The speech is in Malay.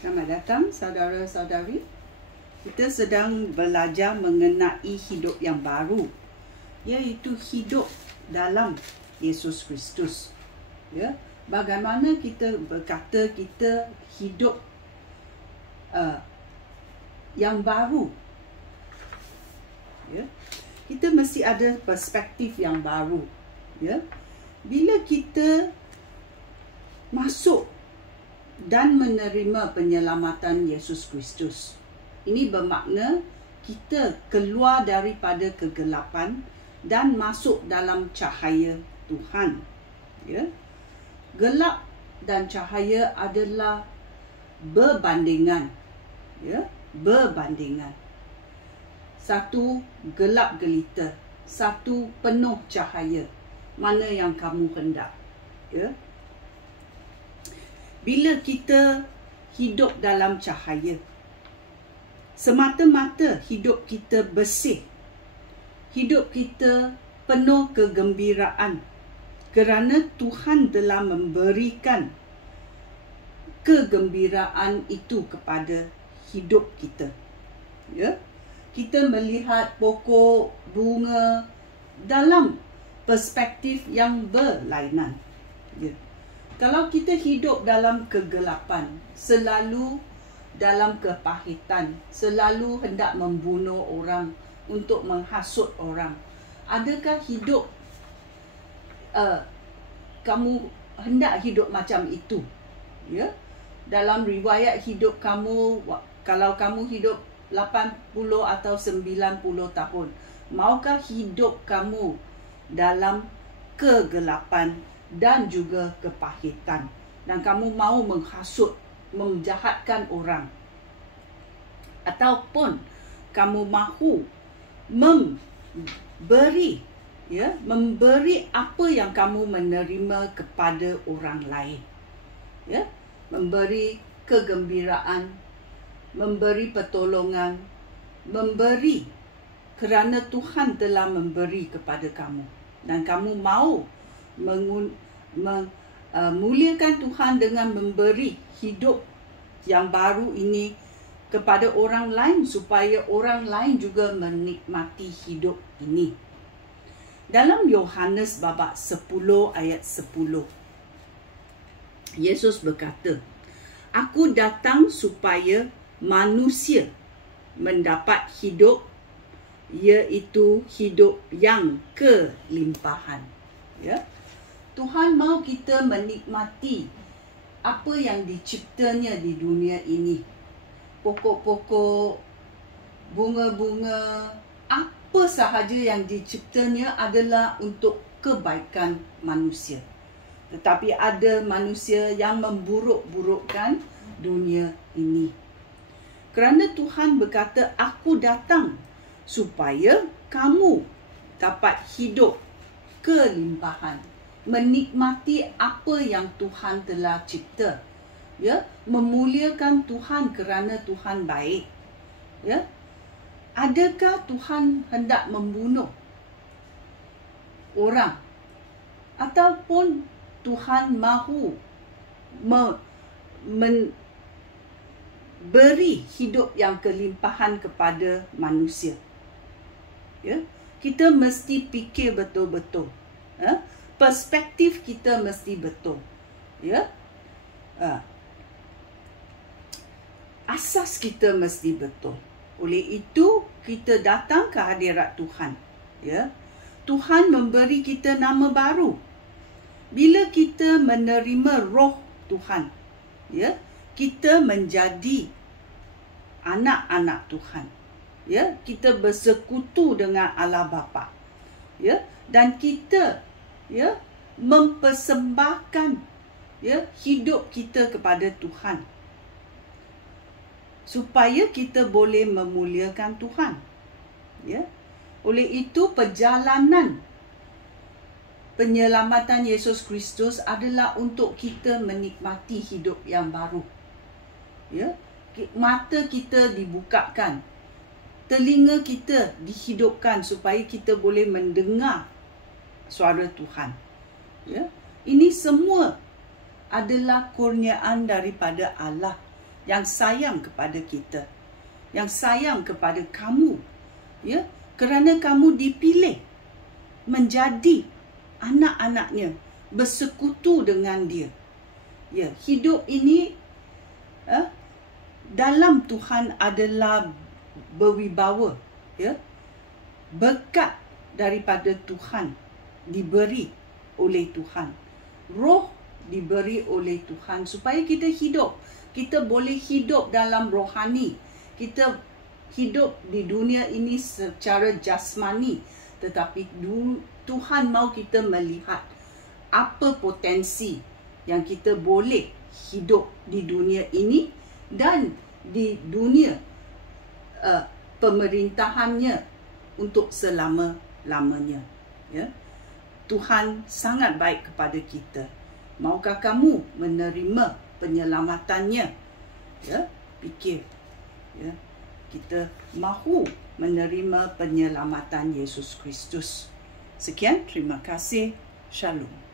Selamat datang saudara-saudari. Kita sedang belajar mengenai hidup yang baru, iaitu hidup dalam Yesus Kristus. Ya, bagaimana kita berkata kita hidup yang baru? Ya, kita mesti ada perspektif yang baru. Ya, bila kita masuk dan menerima penyelamatan Yesus Kristus, ini bermakna kita keluar daripada kegelapan dan masuk dalam cahaya Tuhan. Ya, gelap dan cahaya adalah berbandingan. Ya, berbandingan. Satu gelap gelita, satu penuh cahaya. Mana yang kamu hendak? Ya. Bila kita hidup dalam cahaya, semata-mata hidup kita bersih. Hidup kita penuh kegembiraan kerana Tuhan telah memberikan kegembiraan itu kepada hidup kita. Ya, kita melihat pokok bunga dalam perspektif yang berlainan. Ya. Kalau kita hidup dalam kegelapan, selalu dalam kepahitan, selalu hendak membunuh orang, untuk menghasut orang, adakah hidup kamu hendak hidup macam itu? Ya, dalam riwayat hidup kamu, kalau kamu hidup 80 atau 90 tahun, maukah hidup kamu dalam kegelapan dan juga kepahitan, dan kamu mau menghasut, menjahatkan orang, ataupun kamu mahu memberi apa yang kamu menerima kepada orang lain? Ya, memberi kegembiraan, memberi pertolongan, memberi kerana Tuhan telah memberi kepada kamu, dan kamu mau memuliakan Tuhan dengan memberi hidup yang baru ini kepada orang lain, supaya orang lain juga menikmati hidup ini. Dalam Yohanes bab 10 ayat 10, Yesus berkata, "Aku datang supaya manusia mendapat hidup, iaitu hidup yang kelimpahan." Ya, Tuhan mahu kita menikmati apa yang diciptanya di dunia ini. Pokok-pokok, bunga-bunga, apa sahaja yang diciptanya adalah untuk kebaikan manusia. Tetapi ada manusia yang memburuk-burukkan dunia ini. Kerana Tuhan berkata, "Aku datang supaya kamu dapat hidup kelimpahan, menikmati apa yang Tuhan telah cipta." Ya, memuliakan Tuhan kerana Tuhan baik. Ya, adakah Tuhan hendak membunuh orang, ataupun Tuhan mahu memberi hidup yang kelimpahan kepada manusia? Ya, kita mesti fikir betul-betul. Ya, perspektif kita mesti betul. Ya, asas kita mesti betul. Oleh itu kita datang ke hadirat Tuhan. Ya, Tuhan memberi kita nama baru. Bila kita menerima roh Tuhan, ya, kita menjadi anak-anak Tuhan. Ya, kita bersekutu dengan Allah Bapa. Ya, dan kita mempersembahkan hidup kita kepada Tuhan, supaya kita boleh memuliakan Tuhan. Ya, oleh itu perjalanan penyelamatan Yesus Kristus adalah untuk kita menikmati hidup yang baru. Ya, mata kita dibukakan, telinga kita dihidupkan supaya kita boleh mendengar suara Tuhan. Ya, ini semua adalah kurniaan daripada Allah yang sayang kepada kita, yang sayang kepada kamu, ya, kerana kamu dipilih menjadi anak-anaknya, bersekutu dengan dia. Ya, hidup ini dalam Tuhan adalah berwibawa, ya. Berkat daripada Tuhan diberi oleh Tuhan. Roh diberi oleh Tuhan supaya kita hidup. Kita boleh hidup dalam rohani. Kita hidup di dunia ini secara jasmani, tetapi Tuhan mahu kita melihat apa potensi yang kita boleh hidup di dunia ini dan di dunia pemerintahannya untuk selama-lamanya. Ya. Tuhan sangat baik kepada kita. Maukah kamu menerima penyelamatannya? Ya, fikir. Ya, kita mahu menerima penyelamatan Yesus Kristus. Sekian, terima kasih. Shalom.